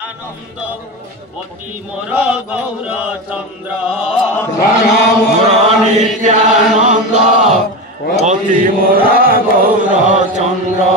आनंद पति मोर गौर चंद्र मोर नित्यानंद पति मोर गौर चंद्र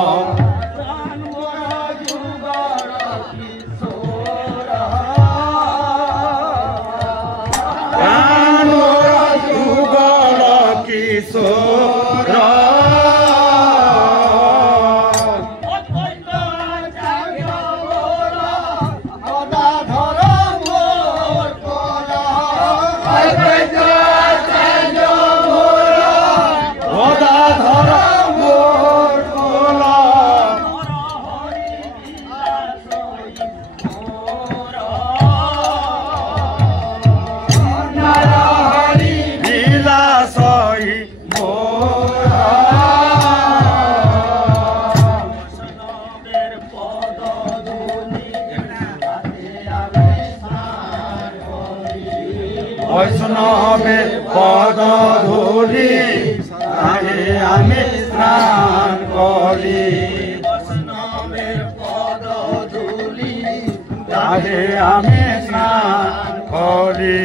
वैष्णवेर पद धूलि ताहे आमी स्नान करी वैष्णवेर पद धूलि ताहे आमी स्नान करी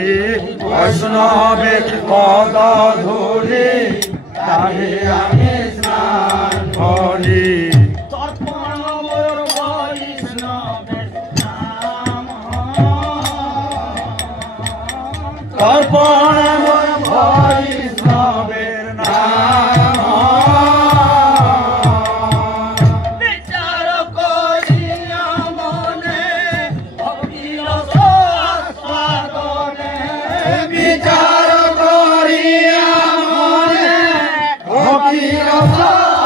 वैष्णवेर पद धूलि ताहे आमी स्नान करी तर्पण मोर वैष्णवेर नाम विचार करिया मने भक्तिर आस्वादने विचार करिया मने भक्तिर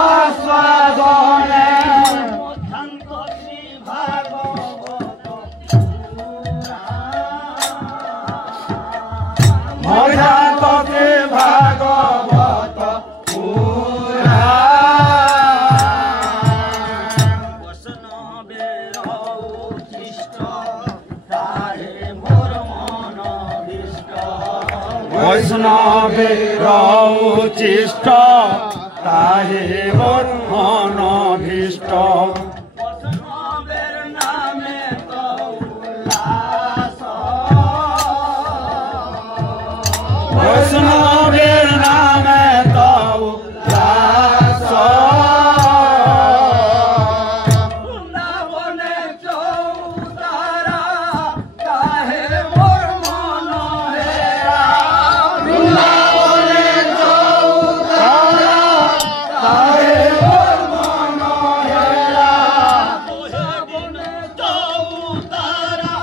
आस्वादने मध्यान्त श्री भागवत मध्यान्ते भागवत पुरा वैष्णवेर उच्छिष्ट ताहे मोर मन भीष्ट वैष्णवेर उच्छिष्ट ताहे मोर मन भीष्ट वैष्णवेर नामे तो उल्लास वैष्णवेर नामे तव उल्लास वृंदावने चौतारा ताहे मोर मन हेरा वृंदावने चौतारा ताहे मोर मन हेरा वृंदावने चौतारा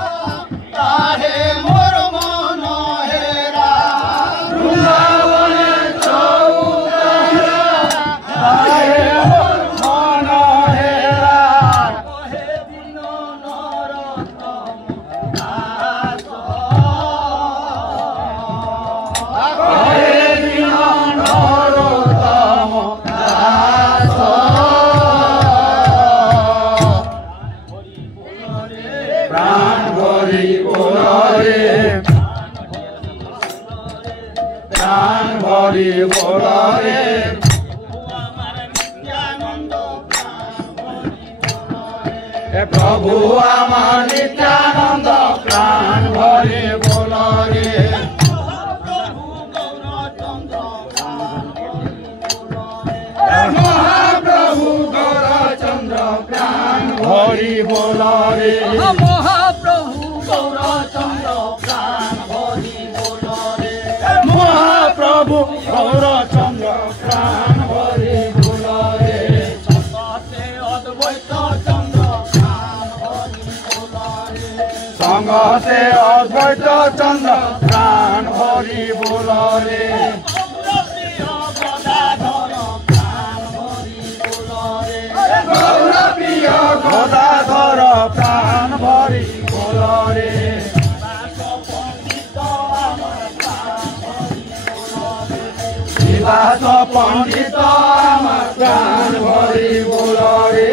ताहे मोर मन हेरा वृंदावने चौतारा ताहे मोर मन हेरा कहे दिन नरोत्तम दास कहे दिन नरोत्तम दास प्राण भरी बोल रे प्राण भरी बोल रे আমার নিত্যানন্দ हे प्रभु आमार नित्यानंद प्राण भरी बोल रे প্রভু গৌরচন্দ্র প্রাণ महाप्रभु गौरचंद्र प्राण भरी बोल रे মহাপ্রভু গৌরচন্দ্র প্রাণ ভরি বল রে महाप्रभु गौरचंद्र प्राण भरी बोल रे সতে অদ্বৈত চন্দ্র প্রাণ ভরি বল রে संग से अद्वैत चंद्र प्राण भरी बोल रे গৌরপ্রিয় গদাধর প্রাণ ভরি বল রে गौरप्रिय गदाधर प्राण भरी बोल रे विलास पंडित आमार प्राण भरी बोल रे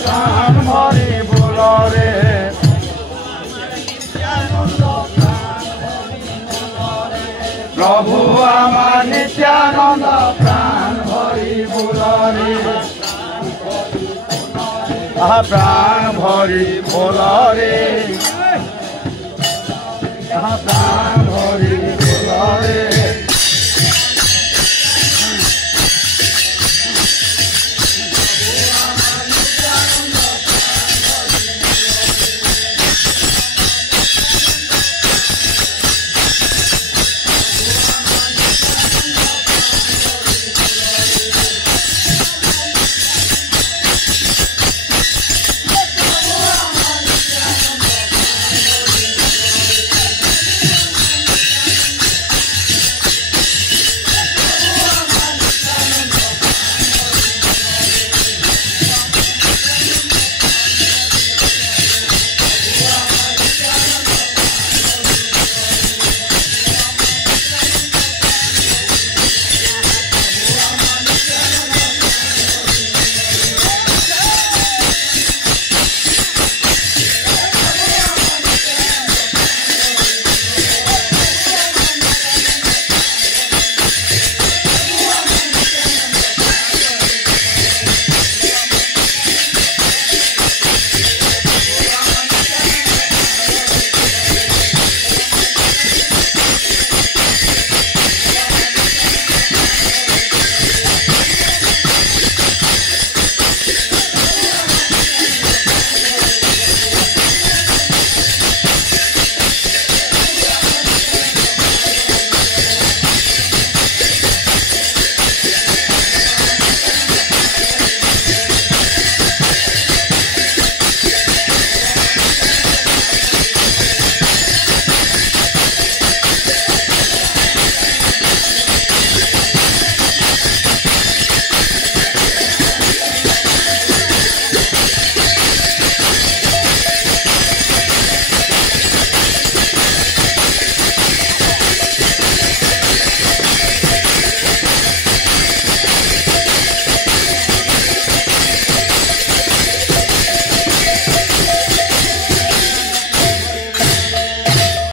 प्राण भरी बोल रे प्रभु आमार नित्या আনন্দ প্রাণ ভরি বলরে আহা প্রাণ ভরি বলরে আহা প্রাণ ভরি